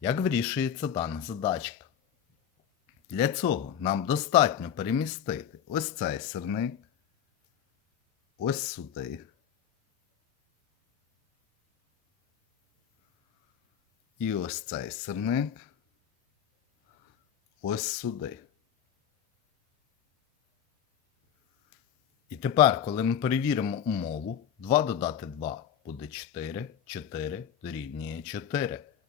Як вирішується дана задачка? Для цього нам достатньо перемістити ось цей сирник, ось сюди. І ось цей сирник ось сюди. І тепер, коли ми перевіримо умову, 2 додати 2 буде 4, 4 дорівнює 4.